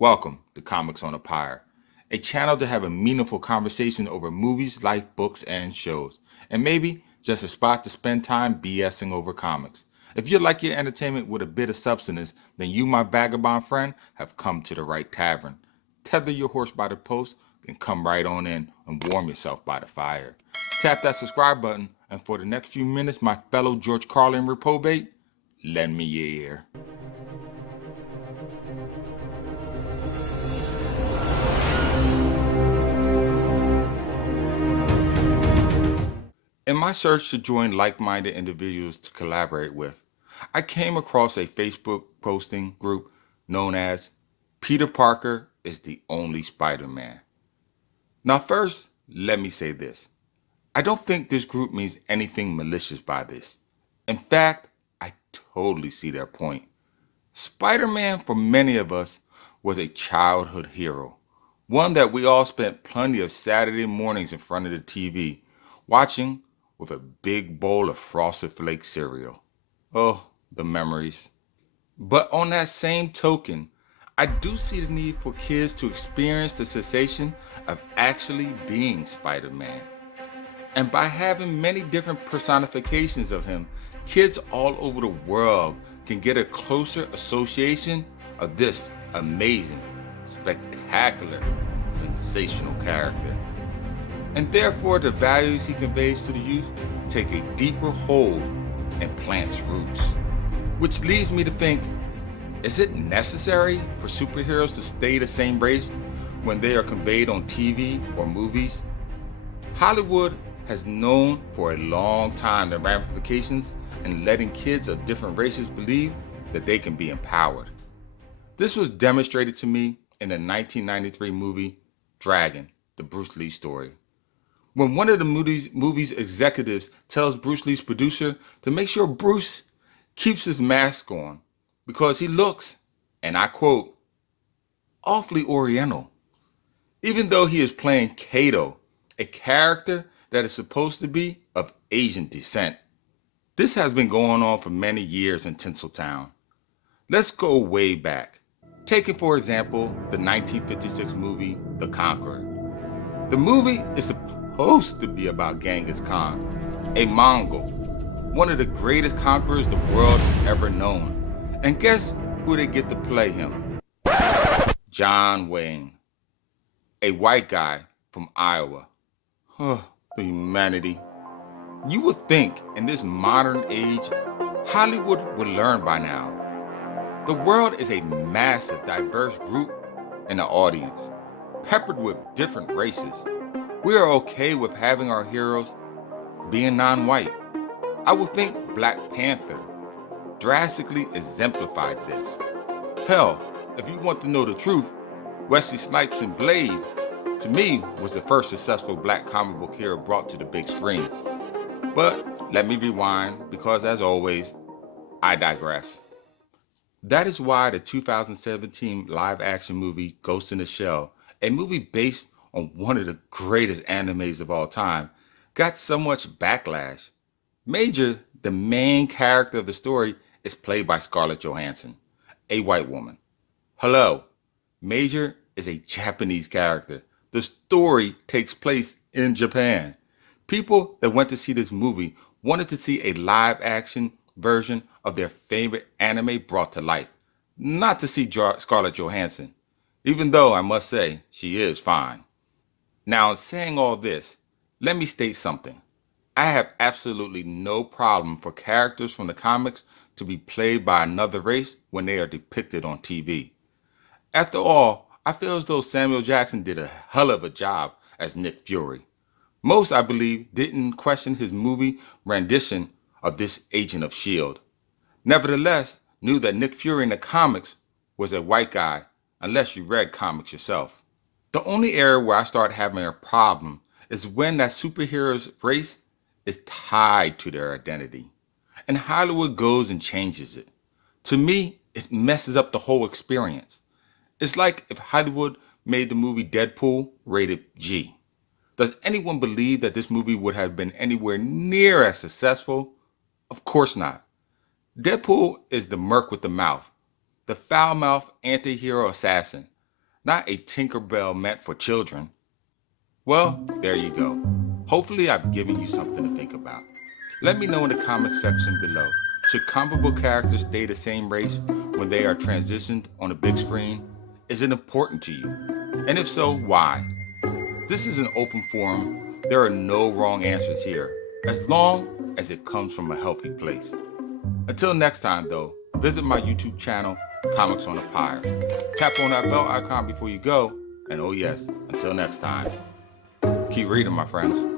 Welcome to Comics on a Pyre, a channel to have a meaningful conversation over movies, life, books, and shows, and maybe just a spot to spend time BSing over comics. If you like your entertainment with a bit of substance, then you, my vagabond friend, have come to the right tavern. Tether your horse by the post and come right on in and warm yourself by the fire. Tap that subscribe button, and for the next few minutes, my fellow George Carlin reprobate, lend me your ear. In my search to join like-minded individuals to collaborate with, I came across a Facebook posting group known as Peter Parker is the Only Spider-Man. Now first, let me say this. I don't think this group means anything malicious by this. In fact, I totally see their point. Spider-Man, for many of us, was a childhood hero. One that we all spent plenty of Saturday mornings in front of the TV, watching with a big bowl of Frosted Flake cereal. Oh, the memories. But on that same token, I do see the need for kids to experience the sensation of actually being Spider-Man. And by having many different personifications of him, kids all over the world can get a closer association of this amazing, spectacular, sensational character. And therefore the values he conveys to the youth take a deeper hold and plants roots. Which leads me to think, is it necessary for superheroes to stay the same race when they are conveyed on TV or movies? Hollywood has known for a long time the ramifications in letting kids of different races believe that they can be empowered. This was demonstrated to me in the 1993 movie Dragon, the Bruce Lee story. When one of the movie's executives tells Bruce Lee's producer to make sure Bruce keeps his mask on because he looks, and I quote, awfully oriental. Even though he is playing Kato, a character that is supposed to be of Asian descent. This has been going on for many years in Tinseltown. Let's go way back. Taking for example the 1956 movie The Conqueror. The movie is supposed to be about Genghis Khan, a Mongol, one of the greatest conquerors the world has ever known. And guess who they get to play him? John Wayne, a white guy from Iowa. Oh, the humanity. You would think in this modern age, Hollywood would learn by now. The world is a massive, diverse group in the audience, peppered with different races. We are okay with having our heroes being non-white. I would think Black Panther drastically exemplified this. Hell, if you want to know the truth, Wesley Snipes in Blade, to me, was the first successful black comic book hero brought to the big screen. But let me rewind, because as always, I digress. That is why the 2017 live-action movie Ghost in the Shell, a movie based on one of the greatest animes of all time, got so much backlash. Major, the main character of the story, is played by Scarlett Johansson, a white woman. Hello, Major is a Japanese character. The story takes place in Japan. People that went to see this movie wanted to see a live-action version of their favorite anime brought to life, not to see Scarlett Johansson, even though I must say she is fine. Now, in saying all this, let me state something. I have absolutely no problem for characters from the comics to be played by another race when they are depicted on TV. After all, I feel as though Samuel Jackson did a hell of a job as Nick Fury. Most, I believe, didn't question his movie rendition of this Agent of S.H.I.E.L.D. Nevertheless, knew that Nick Fury in the comics was a white guy, unless you read comics yourself. The only area where I start having a problem is when that superhero's race is tied to their identity, and Hollywood goes and changes it. To me, it messes up the whole experience. It's like if Hollywood made the movie Deadpool rated G. Does anyone believe that this movie would have been anywhere near as successful? Of course not. Deadpool is the merc with the mouth, the foul-mouthed anti-hero assassin, not a Tinkerbell meant for children. Well, there you go. Hopefully I've given you something to think about. Let me know in the comment section below. Should comic book characters stay the same race when they are transitioned on a big screen? Is it important to you? And if so, why? This is an open forum. There are no wrong answers here, as long as it comes from a healthy place. Until next time though, visit my YouTube channel, Comics on the Pyre. Tap on that bell icon before you go, and oh yes, until next time, keep reading my friends.